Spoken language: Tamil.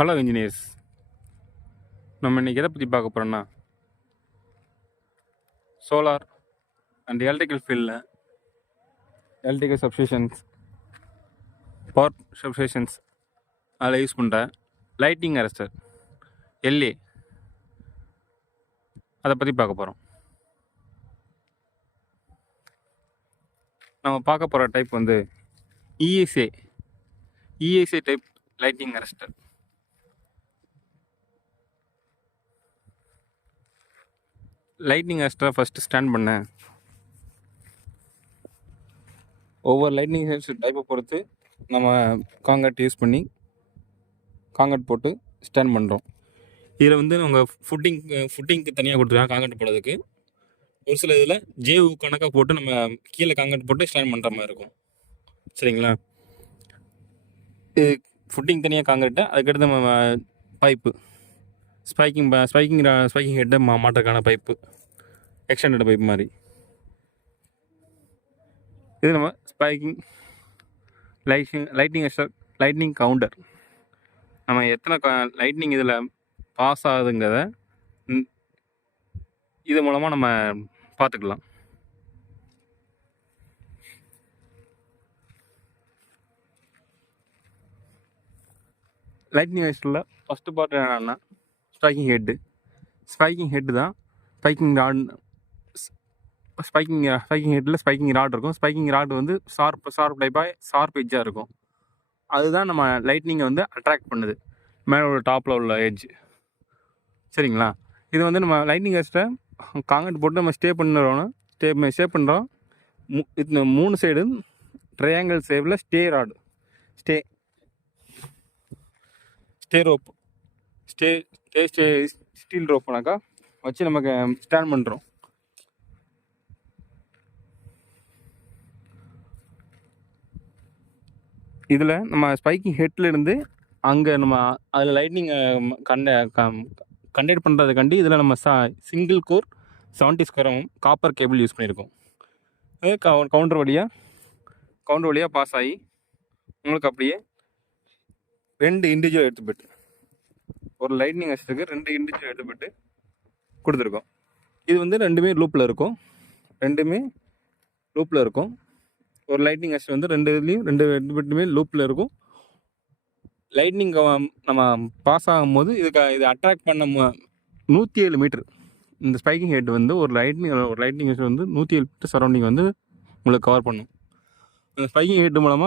ஹலோ இன்ஜினியர்ஸ், நம்ம இன்றைக்கி எதை பற்றி பார்க்க போகிறோன்னா சோலார் அண்ட் எலக்ட்ரிக்கல் ஃபீல்டில் எலக்ட்ரிக்கல் சப்ஸ்டேஷன்ஸ், பவர் சப்ஸ்டேஷன்ஸ் அதில் யூஸ் பண்ணுற லைட்டிங் அரெஸ்டர் எல்ஏ அதை பற்றி பார்க்க போகிறோம். நம்ம பார்க்க போகிற டைப் வந்து ESA type lighting arrester. Lightning அரெஸ்டரை ஃபஸ்ட்டு ஸ்டாண்ட் பண்ணேன். ஒவ்வொரு லைட்னிங் டைப்பை பொறுத்து நம்ம காங்கிரீட் யூஸ் பண்ணி காங்கிரீட் போட்டு ஸ்டாண்ட் பண்ணுறோம். இதில் வந்து அவங்க ஃபுட்டிங்க்கு தனியாக கொடுத்துருக்காங்க காங்கிரீட் போடுறதுக்கு. ஒரு சில இதில் ஜேவு கணக்காக போட்டு நம்ம கீழே காங்கிரீட் போட்டு ஸ்டாண்ட் பண்ணுற மாதிரி இருக்கும். சரிங்களா? இது ஃபுட்டிங் தனியாக காங்கிரீட்டு, அதுக்கடுத்து நம்ம பைப்பு ஸ்பைக்கிங் ஹெட்டை மாட்டுறதுக்கான பைப்பு, எக்ஸ்டெண்டட் பைப் மாதிரி. இது நம்ம ஸ்பைக்கிங் லைட்னிங் கவுண்டர். நம்ம எத்தனை லைட்னிங் இதில் பாஸ் ஆகுதுங்கிறத இது மூலமாக நம்ம பார்த்துக்கலாம். லைட்னிங் அரெஸ்டரில் ஃபஸ்ட்டு பார்ட் என்னென்னா ஸ்பைக்கிங் ஹெட்டு தான். ஸ்பைக்கிங் ஹெட்டில் ஸ்பைக்கிங் ராட் இருக்கும். ஸ்பைக்கிங் ராட் வந்து ஷார்ப் எட்ஜாக இருக்கும். அதுதான் நம்ம லைட்னிங்கை வந்து அட்ராக்ட் பண்ணுது, மேலே உள்ள டாப்பில் உள்ள எட்ஜ். சரிங்களா? இது வந்து நம்ம லைட்னிங் அரெஸ்டரை காங்கிரீட் போட்டு நம்ம ஸ்டே பண்ணுறோம். இது 3 சைடு ட்ரையாங்கிள் ஷேப்பில் ஸ்டீல் ரோப்னாக்கா வச்சு நமக்கு ஸ்டாண்ட் பண்ணுறோம். இதில் நம்ம ஸ்பைக்கிங் ஹெட்லேருந்து அங்கே நம்ம அதில் லைட்னிங்கை கண்டக்ட் பண்ணுறதுக்காண்டி இதில் நம்ம single core 70 square copper cable use பண்ணியிருக்கோம். அது கவுண்டர் வழியாக பாஸ் ஆகி உங்களுக்கு அப்படியே 2 இண்டிவிஜுவல் எடுத்துப்பட்டு, ஒரு லைட்னிங் அரெஸ்டருக்கு 2 இண்டிவிஜுவல் எடுத்துப்பட்டு கொடுத்துருக்கோம். இது வந்து ரெண்டுமே லூப்பில் இருக்கும். ஒரு லைட்னிங் அரெஸ்டர் வந்து 2 எடுத்துப்பட்டுமே லூப்பில் இருக்கும். லைட்னிங் நம்ம பாஸ் ஆகும்போது இது அட்ராக்ட் பண்ண 107 மீட்டர். இந்த ஸ்பைக்கிங் ஹெட் வந்து ஒரு லைட்னிங் அரெஸ்டர் வந்து 107 மீட்டர் சரௌண்டிங் வந்து உங்களுக்கு கவர் பண்ணும். அந்த ஸ்பைக்கிங் ஹெட் மூலமாக